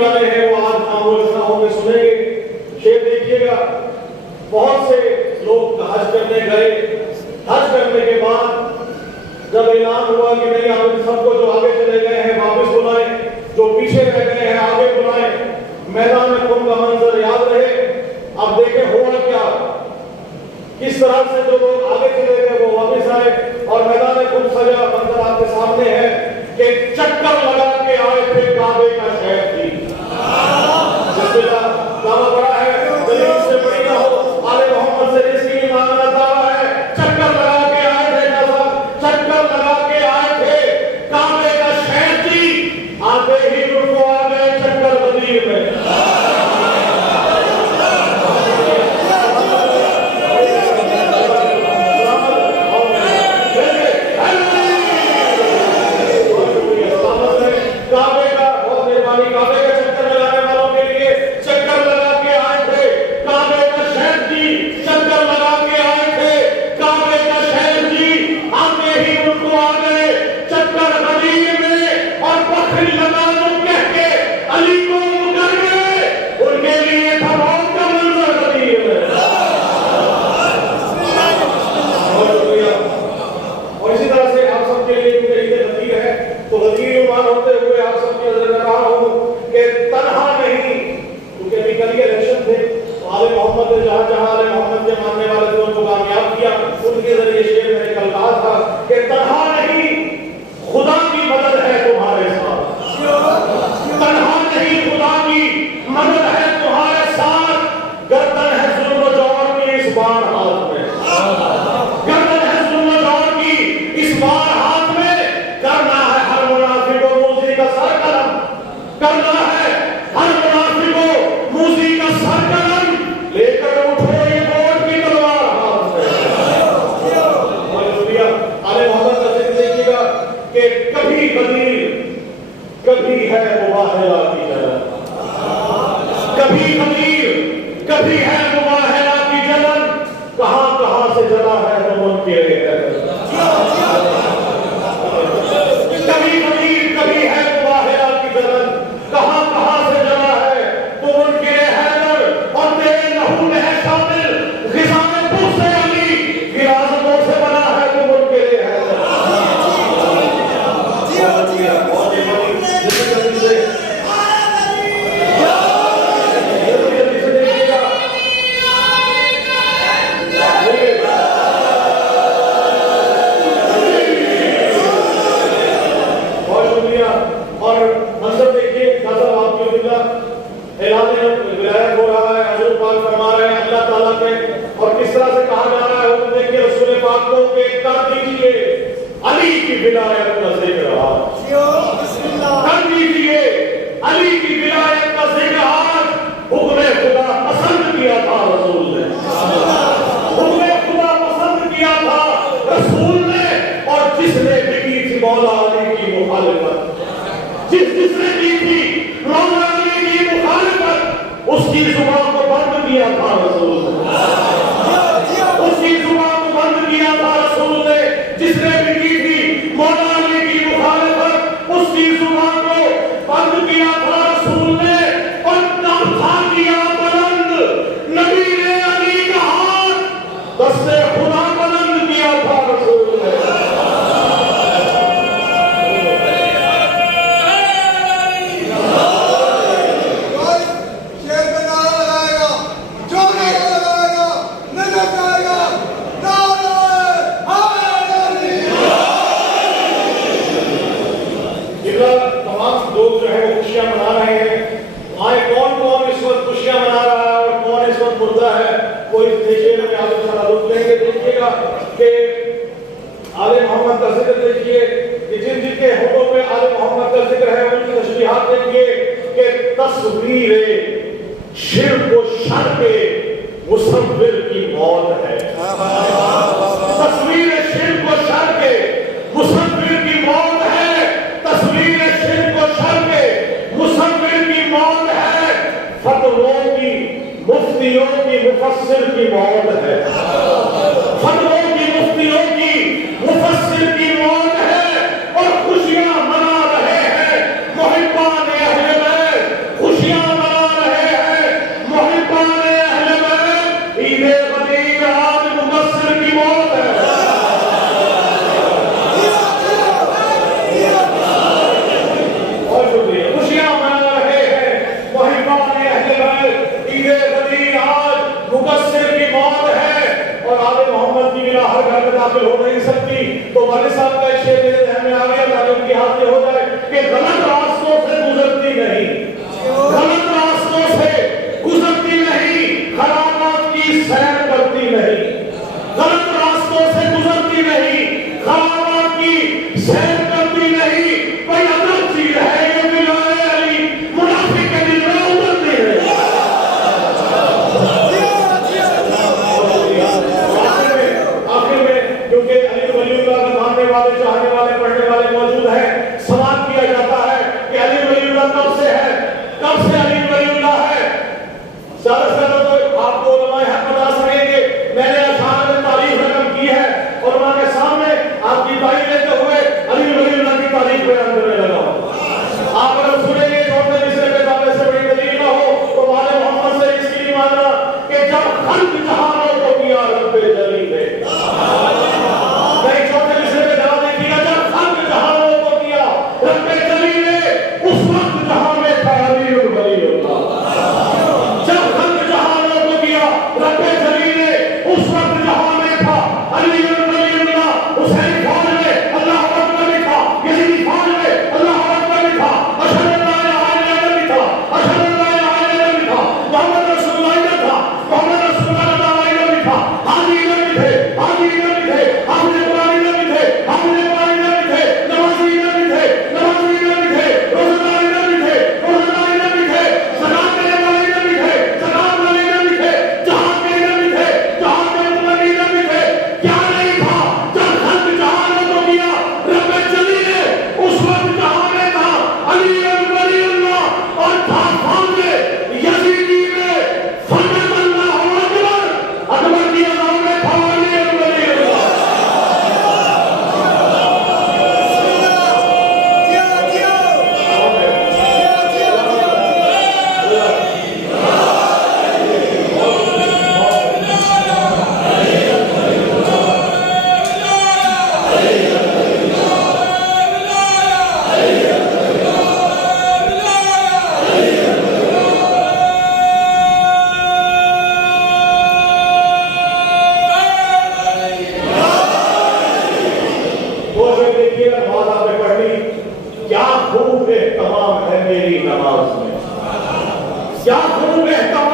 والے ہیں وہ آج خاموشیوں میں سنیں گے. شعر دیکھیے گا. بہت سے لوگ حج کرنے گئے. حج کرنے کے بعد جب اعلان ہوا کہ نہیں آپ سب کو جو آگے چلے گئے ہیں واپس بلائیں, جو پیچھے رہ گئے ہیں آگے بلائیں. میدان خون کا منظر یاد رہے. اب دیکھیں ہوا کیا, کس طرح سے جو لوگ آگے چلے گئے وہ واپس آئے اور میدان خون سجا منظر آپ کے سامنے ہے کہ چکر لگا کے آئے تھے کعبے کا شہر تھی. جس کا دعویٰ بڑا ہے دلیل سے بڑی نہ ہو. آل محمد سے اس کی ایمان کا دعویٰ ہے. چکر لگا کے آئے تھے جیسا چکر لگا کے آئے تھے کعبے کا شہر تھی. آتے ہی رکو آ گئے چکر غدیر میں. خوشیاں منا رہے ہیں محبان اہل بیت. قابل ہو نہیں سکتی. تو والد صاحب کا ایک شعر میرے ذہن میں آ گیا تاکہ ان کی ہاتھ میں ہو جائے کہ غلط راستوں سے گزرتی نہیں, غلط راستوں سے گزرتی نہیں, خرابات کی سیر کرتی نہیں, غلط راستوں سے گزرتی نہیں, خرابات کی سیر کرتی نہیں. کوئی عجب چیز ہے یہ بلائے علی منافق کے دل میں اترتی ہے. آخر میں کیونکہ علی ولی اللہ کا ماننے والے, چاہنے والے, پڑھنے والے موجود ہیں, سوال کیا جاتا ہے کہ علی ولی اللہ کب سے ہے, کب سے علی ولی اللہ ہے. زیادہ سے زیادہ تو آپ کو علماء حق بتا سکیں گے. میں نے اشعار میں تاریخ رقم کی ہے اور علماء کے سامنے آپ کی تاریخ لیتے ہوئے علی ولی اللہ کی تاریخ بیان کرنے لگا ہوں. آپ اگر سنیں گے چھوٹے مصرے کے دعوے سے بڑی دلیل نہ ہو تو والے محمد سے اس لیے ماننا کہ جب خلق جہانوں کو کیا رب جلی نے, نہیں چھوٹے مصرے کے دعوے کیا جب خلق جہانوں کو کیا رب جلی نے, اس وقت جہاں میں تھا علی ولی اللہ. جب خلق جہانوں کو کیا رب جلی نے, اس وقت جہاں میں تھا علی ولی اللہ. حسین فوج میں اللہ اکبر لکھا, یزیدی فوج میں اللہ اکبر لکھا, اشہد ان لا الہ الا اللہ لکھا, اشہد ان لا الہ الا اللہ لکھا, محمد رسول اللہ لکھا, محمد رسول اللہ لکھا, حاجی علم لکھے, حاجی علم لکھے, حافظ قرآن علم لکھے, حافظ قرآن علم لکھے, نمازی علم لکھے, نمازی علم لکھے, روزدار علم لکھے, روزدار علم لکھے, زکات دینے والے علم لکھے, زکات والے علم لکھے, جہاد کے علم لکھے, جہاد کے مطلب علم لکھے. کیا نہیں تھا جب خلق جہانوں کو کیا رب جلی نے, اس وقت جہاں میں تھا علی ولی اللہ. اور تھا سامنے یزیدی میں فقط اللہ اکبر, اکبر کی اذان میں تھا علی ولی اللہ. دیکھیے نماز آپ نے پڑھنی, کیا خوب اہتمام ہے میری نماز میں, کیا خوب اہتمام